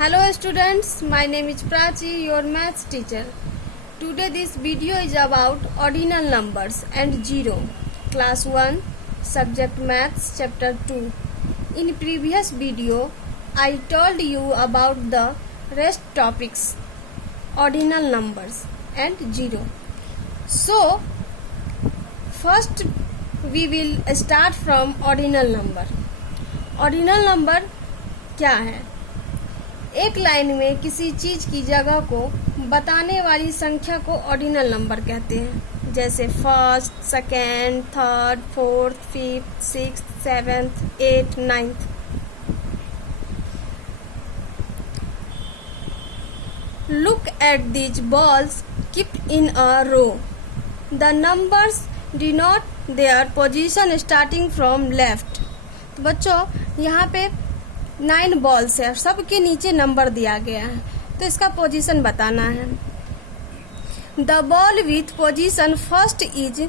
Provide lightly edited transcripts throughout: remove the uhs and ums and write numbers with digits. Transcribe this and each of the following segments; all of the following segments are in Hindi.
Hello students, my name is Prachi, your maths teacher. Today this video is about ordinal numbers and zero. Class 1, subject maths, chapter 2. In previous video, I told you about the rest topics, ordinal numbers and zero. So, first we will start from ordinal number. Ordinal number क्या है? एक लाइन में किसी चीज की जगह को बताने वाली संख्या को ऑर्डिनल नंबर कहते हैं, जैसे first, second, third, fourth, fifth, sixth, seventh, eight, ninth. Look at these balls kept in a row. The numbers denote their position starting from left. तो बच्चों यहाँ पे 9 बॉल्स है और सबके नीचे नंबर दिया गया है, तो इसका पोजीशन बताना है. The ball with position first is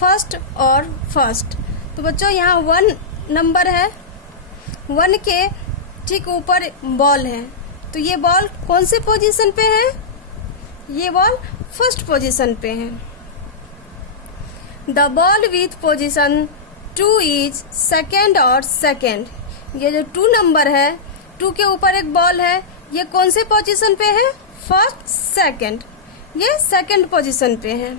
first और फर्स्ट. तो बच्चों यहाँ 1 नंबर है, 1 के ठीक ऊपर बॉल है, तो ये बॉल कौन से पोजीशन पे है? ये बॉल फर्स्ट पोजीशन पे है. The ball with position 2 is second और सेकेंड. ये जो 2 नंबर है, 2 के ऊपर एक बॉल है, ये कौन से पोजीशन पे है? First, second. ये सेकंड पोजीशन पे है.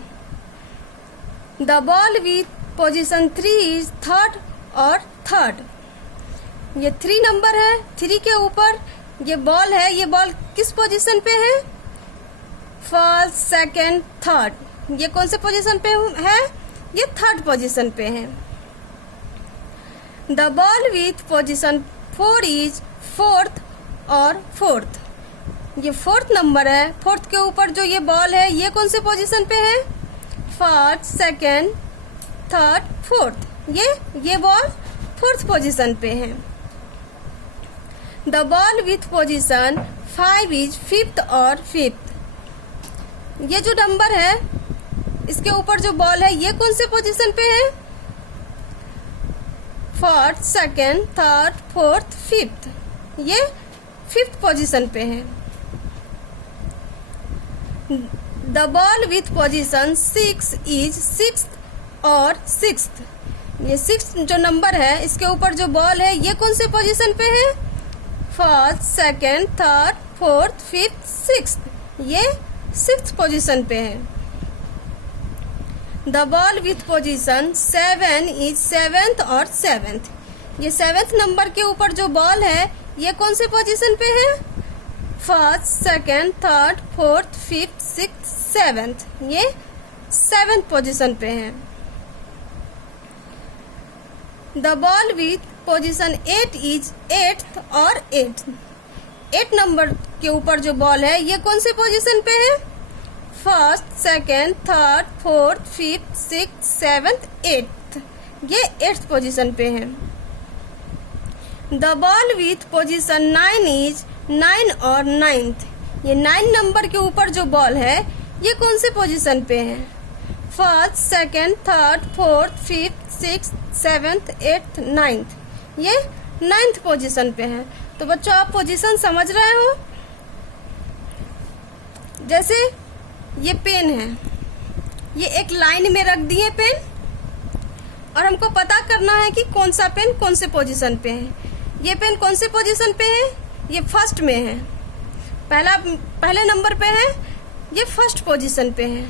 The ball with position 3 is third और थर्ड. ये 3 नंबर है, 3 के ऊपर ये बॉल है, ये बॉल किस पोजीशन पे है? First, second, third. ये कौन से पोजीशन पे है? ये थर्ड पोजीशन पे है. The ball with position 4 is fourth और फोर्थ. ये 4th नंबर है, 4th के ऊपर जो ये बॉल है, ये कौन से पोजीशन पे है? First, second, third, fourth. ये बॉल 4th पोजीशन पे है. The ball with position 5 is 5th और 5th. ये जो नंबर है, इसके ऊपर जो बॉल है, ये कौन से पोजीशन पे है? First, second, third, fourth, fifth. ये 5th पोजीशन पे है. The ball with position 6 is 6th और 6th. ये 6th जो नंबर है, इसके ऊपर जो बॉल है, ये कौन से पोजीशन पे है? First, second, third, fourth, fifth, sixth. ये 6th पोजीशन पे है. The ball with position 7 is 7th और 7th. ये 7th नंबर के ऊपर जो बॉल है, ये कौन से पोजीशन पे है? First, second, third, fourth, fifth, sixth, 7th. ये 7th पोजीशन पे है. The ball with position 8 is 8th और 8th. 8 नंबर के ऊपर जो बॉल है, ये कौन से पोजीशन पे है? First, second, third, fourth, fifth, sixth, 7th, 8th. ये 8th पोजीशन पे है. The ball with position 9 is 9 और 9th. ये 9 नंबर के ऊपर जो बॉल है, ये कौन से पोजीशन पे है? First, second, third, fourth, fifth, sixth, 7th, 8th, 9th. ये 9th पोजीशन पे है. तो बच्चों आप पोजीशन समझ रहे हो? जैसे ये पेन है, ये एक लाइन में रख दिए पेन, और हमको पता करना है कि कौन सा पेन कौन से पोजीशन पे है. ये पेन कौन से पोजीशन पे है? ये फर्स्ट में है, पहले नंबर पे है, ये फर्स्ट पोजीशन पे है.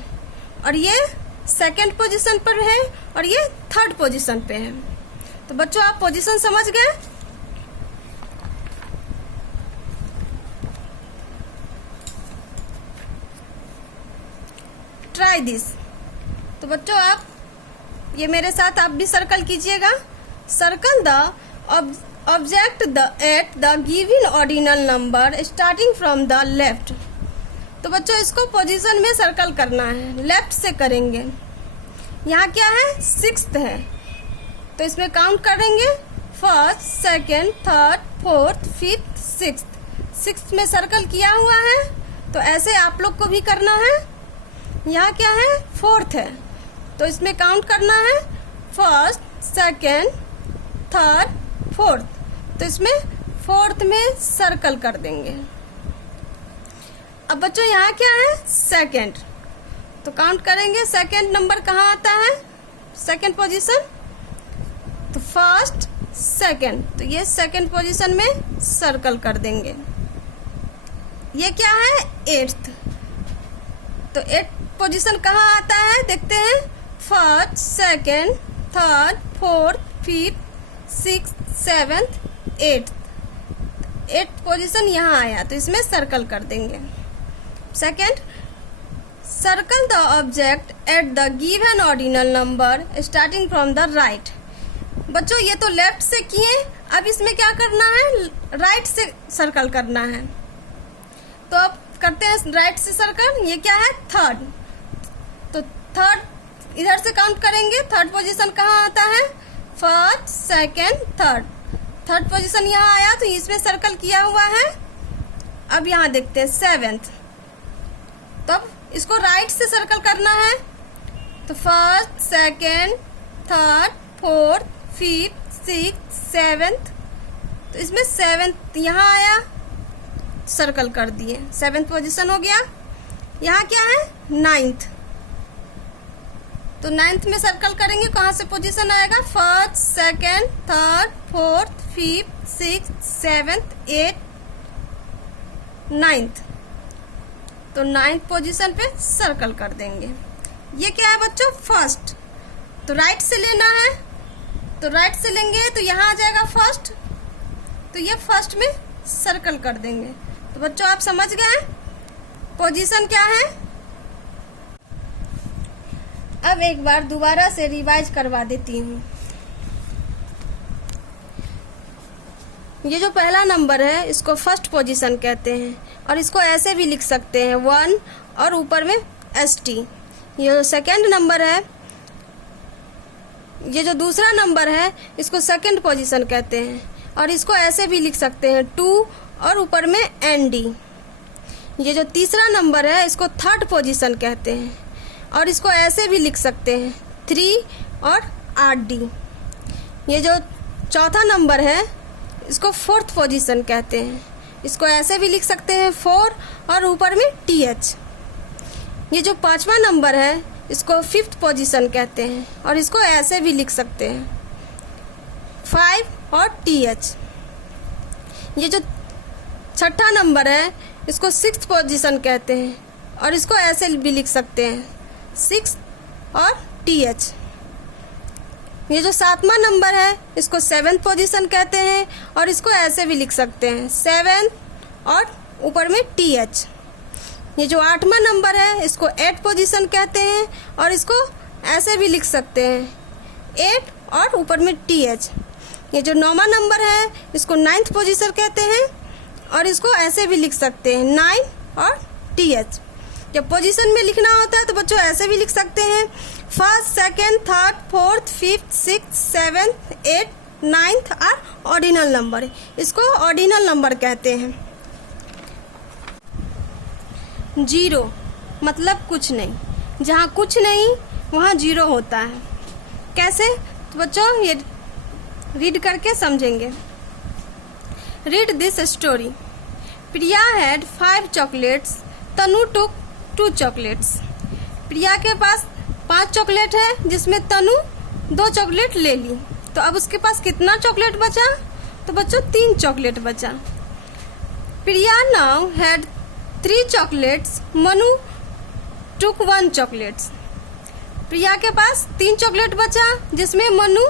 और ये सेकंड पोजीशन पर है, और ये थर्ड पोजीशन पे है. तो बच्चों आप पोजीशन समझ गए? Try this. तो बच्चों आप ये मेरे साथ आप भी सर्कल कीजिएगा. Circle the object at the given ordinal number starting from the left. तो बच्चों इसको पोजीशन में सर्कल करना है, लेफ्ट से करेंगे. यहाँ क्या है? 6th है, तो इसमें काउंट करेंगे. First, second, third, fourth, fifth, sixth. 6th में सर्कल किया हुआ है, तो ऐसे आप लोग को भी करना है. यहाँ क्या है? 4th है, तो इसमें काउंट करना है. First, second, third, fourth. तो इसमें 4th में सर्कल कर देंगे. अब बच्चों यहाँ क्या है, सेकंड, तो काउंट करेंगे सेकंड नंबर कहाँ आता है, सेकंड पोजीशन, तो फर्स्ट सेकंड, तो ये सेकंड पोजीशन में सर्कल कर देंगे। ये क्या है, एट्थ, तो एट्थ पोजीशन कहाँ आता है देखते हैं, first second third fourth fifth six seventh eighth, eighth position यहाँ आया तो इसमें सर्कल कर देंगे। Second, circle the object at the given ordinal number starting from the right. बच्चों ये तो लेफ्ट से किए, अब इसमें क्या करना है, राइट से सर्कल करना है, तो अब करते हैं राइट से सर्कल। ये क्या है, थर्ड, तो थर्ड इधर से काउंट करेंगे, थर्ड पोजीशन कहाँ आता है, first second third, third position यहाँ आया तो इसमें सर्कल किया हुआ है। अब यहाँ देखते हैं सेवेंथ, तो अब इसको राइट से सर्कल करना है, तो first second third fourth fifth six seventh, तो इसमें सेवेंथ यहाँ आया, सर्कल कर दिए, सेवेंथ पोजीशन हो गया। यहाँ क्या है, नाइन्थ, तो नाइन्थ में सर्कल करेंगे, कहाँ से पोजीशन आएगा, first second third fourth fifth six seventh eight ninth, तो नाइन्थ पोजीशन पे सर्कल कर देंगे। ये क्या है बच्चों, फर्स्ट, तो राइट से लेना है, तो राइट से लेंगे तो यहाँ आ जाएगा फर्स्ट, तो ये फर्स्ट में सर्कल कर देंगे। तो बच्चों आप समझ गए पोजीशन क्या है। अब एक बार दोबारा से रिवाइज करवा देती हूँ। ये जो पहला नंबर है इसको फर्स्ट पोजीशन कहते हैं, और इसको ऐसे भी लिख सकते हैं 1 और ऊपर में ST। ये जो सेकंड नंबर है, ये जो दूसरा नंबर है इसको सेकंड पोजीशन कहते हैं, और इसको ऐसे भी लिख सकते हैं 2 और ऊपर में ND। ये जो तीसरा नंबर है इसको थर्ड पोजीशन कहते हैं, और इसको ऐसे भी लिख सकते हैं 3 और RD। ये जो चौथा नंबर है इसको फोर्थ पोजीशन कहते हैं, इसको ऐसे भी लिख सकते हैं 4 और ऊपर में TH। ये जो पांचवा नंबर है इसको फिफ्थ पोजीशन कहते हैं, और इसको ऐसे भी लिख सकते हैं 5 और TH। ये जो छठा नंबर है इसको सिक्स्थ पोजीशन कहते हैं, और इसको ऐसे भी लिख सकते हैं 6 और TH। ये जो सातवां नंबर है इसको सेवेंथ पोजीशन कहते हैं, और इसको ऐसे भी लिख सकते हैं 7 और ऊपर में TH। ये जो आठवां नंबर है इसको 8 पोजीशन कहते हैं, और इसको ऐसे भी लिख सकते हैं 8 और ऊपर में TH। ये जो नौवां नंबर है इसको 9th पोजीशन कहते हैं, और इसको ऐसे भी लिख सकते हैं 9 और TH। जब पोजीशन में लिखना होता है तो बच्चों ऐसे भी लिख सकते हैं first second third fourth fifth six seventh eight ninth और ऑर्डिनल नंबर, इसको ऑर्डिनल नंबर कहते हैं। 0 मतलब कुछ नहीं, जहाँ कुछ नहीं वहाँ 0 होता है। कैसे, तो बच्चों ये रीड करके समझेंगे। Read this story. Priya had 5 chocolates, Tanu took 2 chocolates. Priya के पास 5 चॉकलेट है जिसमें तनु 2 चॉकलेट ले ली, तो अब उसके पास कितना चॉकलेट बचा, तो बच्चों 3 चॉकलेट बचा। Priya now had 3 chocolates, Manu took 1 chocolates. Priya के पास 3 चॉकलेट बचा जिसमें मनु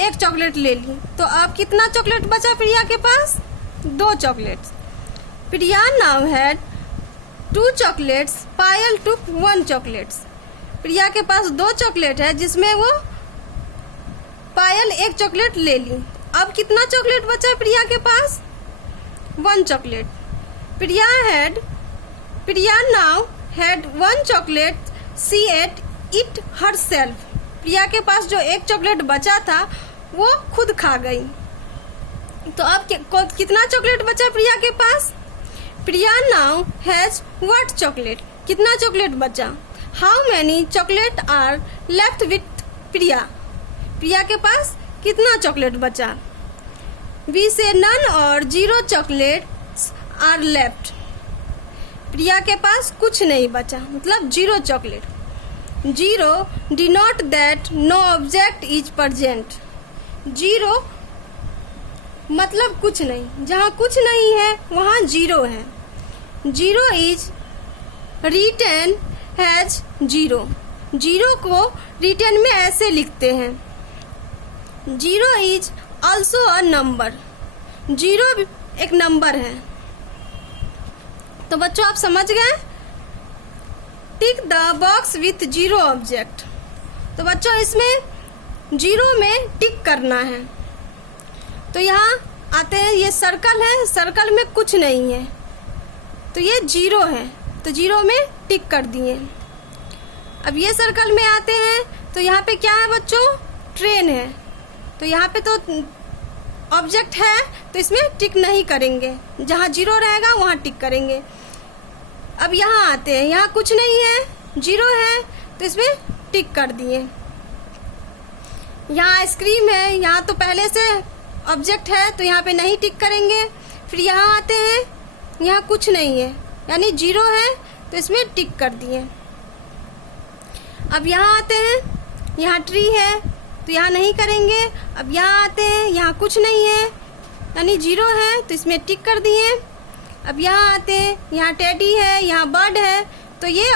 1 चॉकलेट ले ली, तो अब कितना चॉकलेट बचा प्रिया के पास, 2 chocolates. Priya now had 2 chocolates, Payal took 1 chocolates. Priya के पास 2 चॉकलेट है जिसमें वो पायल 1 चॉकलेट ले ली, अब कितना चॉकलेट बचा प्रिया के पास, 1 chocolate. Priya now had 1 chocolate, she ate it herself. Priya के पास जो 1 चॉकलेट बचा था वो खुद खा गई, तो अब कितना चॉकलेट बचा प्रिया के पास। Priya now has what chocolate, कितना चॉकलेट बचा। How many chocolate are left with Priya, Priya के पास कितना चॉकलेट बचा। वी से नन और 0 चॉकलेट्स आर लेफ्ट। प्रिया के पास कुछ नहीं बचा, मतलब 0 chocolate. 0 denote that no object is present. 0 मतलब कुछ नहीं, जहाँ कुछ नहीं है वहाँ 0 है। 0 इज रिटन हैज 0। 0 को रिटन में ऐसे लिखते हैं, 0 इज ऑल्सो अ नंबर। 0 एक नंबर है। तो बच्चों आप समझ गए। Tick the box with 0 object. तो बच्चों इसमें 0 में टिक करना है। तो यहाँ आते हैं, ये सर्कल है, सर्कल में कुछ नहीं है तो ये 0 है, तो 0 में टिक कर दिए। अब ये सर्कल में आते हैं तो यहाँ पे क्या है बच्चों, ट्रेन है, तो यहाँ पे तो ऑब्जेक्ट है तो इसमें टिक नहीं करेंगे, जहाँ 0 रहेगा वहाँ टिक करेंगे। अब यहाँ आते हैं, यहाँ कुछ नहीं है, 0 है तो इसमें टिक कर दिए। यहाँ आइसक्रीम है, यहाँ तो पहले से ऑब्जेक्ट है तो यहाँ पे नहीं टिक करेंगे। फिर यहाँ आते हैं, यहाँ कुछ नहीं है यानी 0 है तो इसमें टिक कर दिए। अब यहाँ आते हैं, यहाँ ट्री है तो यहाँ नहीं करेंगे। अब यहाँ आते हैं, यहाँ कुछ नहीं है यानी 0 है तो इसमें टिक कर दिए। अब यहाँ आते हैं, यहाँ टेडी है, यहाँ बर्ड है, तो ये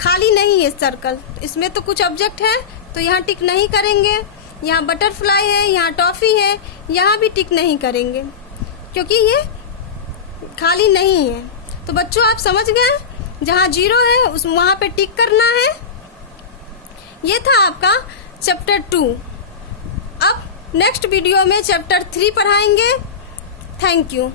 खाली नहीं है सर्कल, इसमें तो कुछ ऑब्जेक्ट है तो यहाँ टिक नहीं करेंगे। यहाँ बटरफ्लाई है, यहाँ टॉफ़ी है, यहाँ भी टिक नहीं करेंगे क्योंकि ये खाली नहीं है। तो बच्चों आप समझ गए, जहाँ 0 है उस वहाँ पे टिक करना है। ये था आपका चैप्टर 2। अब नेक्स्ट वीडियो में चैप्टर 3 पढ़ाएंगे। Thank you.